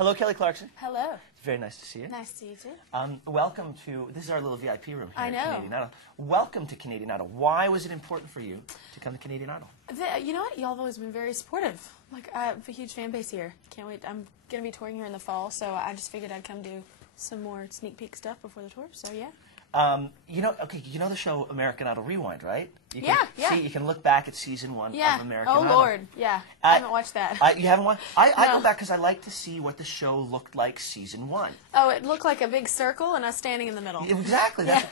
Hello, Kelly Clarkson. Hello. It's very nice to see you. Nice to see you too. Welcome to, this is our little VIP room here I at know. Canadian Idol. Welcome to Canadian Idol. Why was it important for you to come to Canadian Idol? You know what? Y'all have always been very supportive. Like, I have a huge fan base here. Can't wait. I'm going to be touring here in the fall, so I just figured I'd come do some more sneak peek stuff before the tour, so yeah. You know the show American Idol Rewind, right? You Yeah. See, you can look back at season 1 of American Idol. Oh, Lord. Yeah. I haven't watched that. You haven't watched? I No. go back because I like to see what the show looked like season 1. Oh, it looked like a big circle and us standing in the middle. Exactly. Yeah.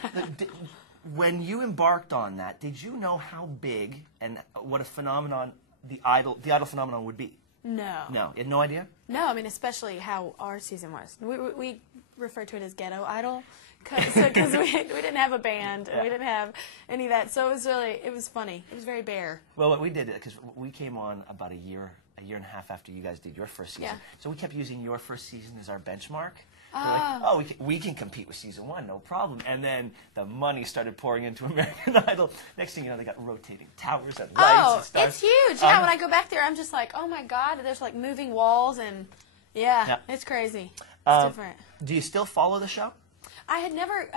When you embarked on that, did you know how big and what a phenomenon the Idol phenomenon would be? No. No, you had no idea? No, I mean, especially how our season was. We refer to it as Ghetto Idol because we didn't have a band and we didn't have any of that. So it was funny. It was very bare. Well, what we did, because we came on about a year and a half after you guys did your first season. Yeah. So we kept using your first season as our benchmark. Oh. We're like, we can compete with season 1, no problem. And then the money started pouring into American Idol. Next thing you know, they got rotating towers and lights and stuff. It's huge. Yeah, when I go back there, I'm just like, oh my God, there's like moving walls and it's crazy. It's different. Do you still follow the show? I had never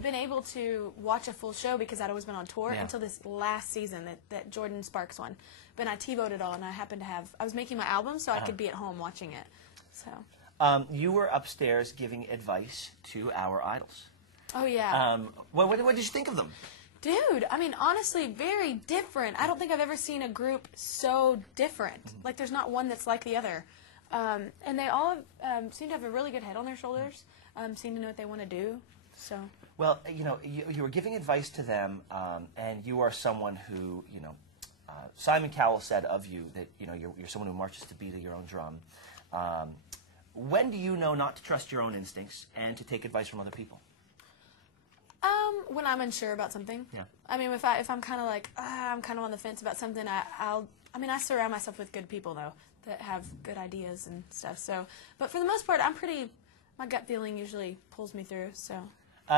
been able to watch a full show because I'd always been on tour until this last season that Jordan Sparks one. But I TiVo'd it all, and I happened to have, I was making my album, so I could be at home watching it. So. You were upstairs giving advice to our idols. Oh, yeah. What did you think of them? Dude, I mean, honestly, very different. I don't think I've ever seen a group so different. Like, there's not one that's like the other. And they all seem to have a really good head on their shoulders, seem to know what they want to do. So. Well, you were giving advice to them, and you are someone who, Simon Cowell said of you that, you're someone who marches to beat of your own drum. When do you know not to trust your own instincts and to take advice from other people? When I'm unsure about something. Yeah. I mean, if I'm kind of like, I'm kind of on the fence about something, I surround myself with good people, though, that have good ideas and stuff. So, but for the most part, my gut feeling usually pulls me through, so.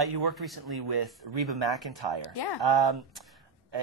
You worked recently with Reba McEntire. Yeah.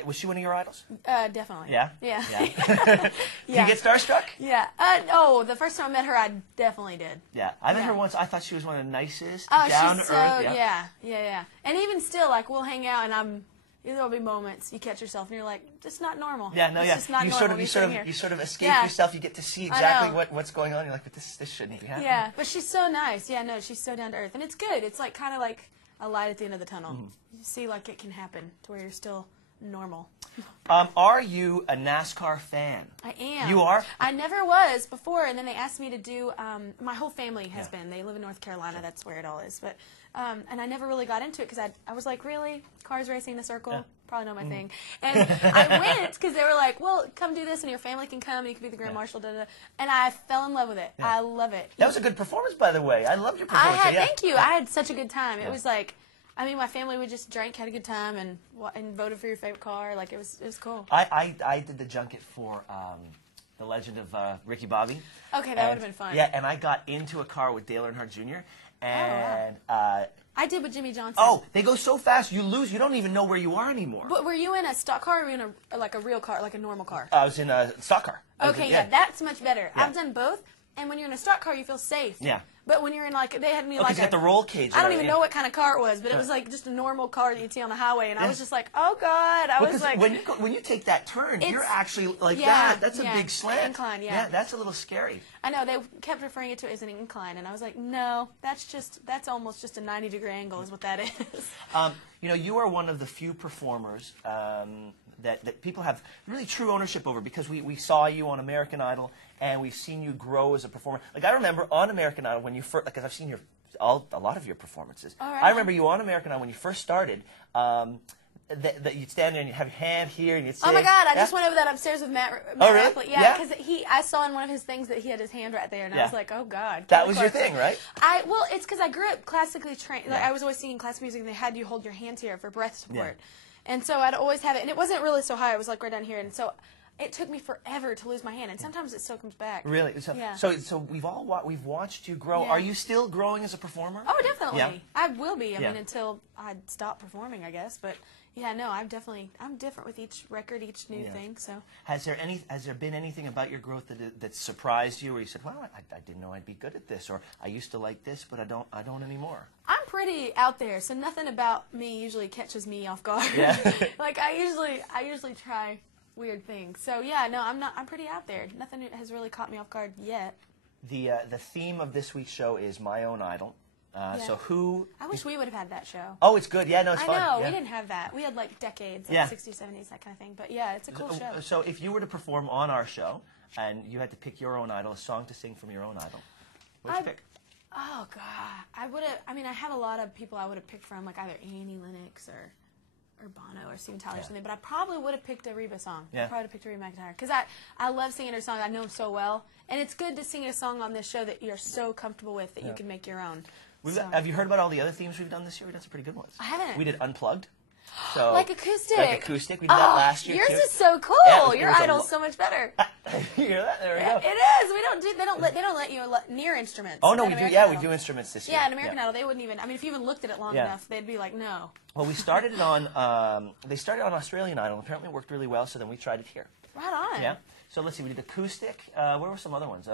Was she one of your idols? Definitely. Yeah? Yeah. Did you get starstruck? Yeah. The first time I met her, I definitely did. Yeah. I met her once. I thought she was one of the nicest, down to so, earth. Yeah. And even still, like, we'll hang out, and there'll be moments you catch yourself, and you're like, it's not normal. Yeah, no, it's yeah. Just not you normal. sort of escape yourself. You get to see exactly what's going on. You're like, but this shouldn't be happening. Yeah, but she's so nice. Yeah, no, she's so down to earth, and it's good. It's like kind of like a light at the end of the tunnel. You see, like, it can happen to where you're still normal. Are you a NASCAR fan? I am. You are? I never was before, and then they asked me to do, my whole family has been. They live in North Carolina. That's where it all is. But and I never really got into it because I was like, really? Cars racing in a circle? Yeah. Probably not my thing. And I went because they were like, well, come do this, and your family can come, and you can be the Grand Marshal, da-da-da. And I fell in love with it. Yeah. I love it. That was a good performance, by the way. I loved your performance. Thank you. I had such a good time. It was like, I mean, my family would just drank, had a good time, and voted for your favorite car. Like, it was cool. I did the junket for The Legend of Ricky Bobby. Okay, that would have been fun. Yeah, and I got into a car with Dale Earnhardt Jr., and... I did with Jimmy Johnson. Oh, they go so fast, you lose. You don't even know where you are anymore. But were you in a stock car or were you in a real car, like a normal car? I was in a stock car. Okay, that's much better. Yeah. I've done both, and when you're in a stock car, you feel safe. Yeah. But when you're in, like, they had me because you got the roll cage. I don't even know what kind of car it was, but it was like just a normal car that you'd see on the highway, and I was just like, oh God, I was like. When you take that turn, you're actually like that. That's a big slant. Incline, Yeah, that's a little scary. I know, they kept referring it to as an incline, and I was like, no, that's almost just a 90-degree angle is what that is. You are one of the few performers that people have really true ownership over, because we saw you on American Idol, and we've seen you grow as a performer. Like, I remember on American Idol when you first, because I've seen a lot of your performances. Right. I remember you on American Idol when you first started, that you'd stand there and you'd have your hand here and you'd say... Oh my God, I just went over that upstairs with Matt Oh, really? Rapley. Yeah, because I saw in one of his things that he had his hand right there, and I was like, oh God. That was your thing, right? Well, it's because I grew up classically trained. Like, I was always singing classical music, and they had you hold your hands here for breath support. And so I'd always have it, and it wasn't really so high, it was like right down here, and so it took me forever to lose my hand, and sometimes it still comes back. Really? So, Yeah. so we've watched you grow. Yeah. Are you still growing as a performer? Oh, definitely. Yeah. I will be. I Yeah. mean, until I stop performing, I guess. But yeah, no, I'm different with each record, each new thing. So Has there been anything about your growth that surprised you, where you said, "Well, I didn't know I'd be good at this," or "I used to like this, but I don't anymore"? I'm pretty out there, so nothing about me usually catches me off guard. Yeah. Like I usually try weird things. So yeah, no, I'm pretty out there. Nothing has really caught me off guard yet. The theme of this week's show is My Own Idol. Yeah. So who? I wish we would have had that show. Oh, it's good. Yeah, no, it's I fun. know, Yeah. we didn't have that. We had like decades, like Yeah. 60s, 70s, that kind of thing. But yeah, it's a cool show. So if you were to perform on our show, and you had to pick your own idol, a song to sing from your own idol, what'd you pick? Oh God, I would have. I mean, I have a lot of people I would have picked from, like either Annie Lennox or Bono or Steven Tyler or something. But I probably would have picked a Reba song. Yeah. I probably would have picked a Reba McEntire because I love singing her songs. I know them so well, and it's good to sing a song on this show that you're so comfortable with that you can make your own. Have you heard about all the other themes we've done this year? We've done some pretty good ones. I haven't. We did Unplugged. So Like acoustic. Like acoustic. We did that last year Yours too. is so cool. Yeah, Your idol's so much better. You hear that? There we go. It is. They don't let you near instruments. Oh no, at we do. American Yeah, Idol. we do instruments this year. Yeah, at American Idol, they wouldn't even. I mean, if you even looked at it long Yeah. enough, they'd be like, no. Well, we started it on. They started on Australian Idol. Apparently, it worked really well. So then we tried it here. Right on. Yeah. So let's see. We did acoustic. Where were some other ones?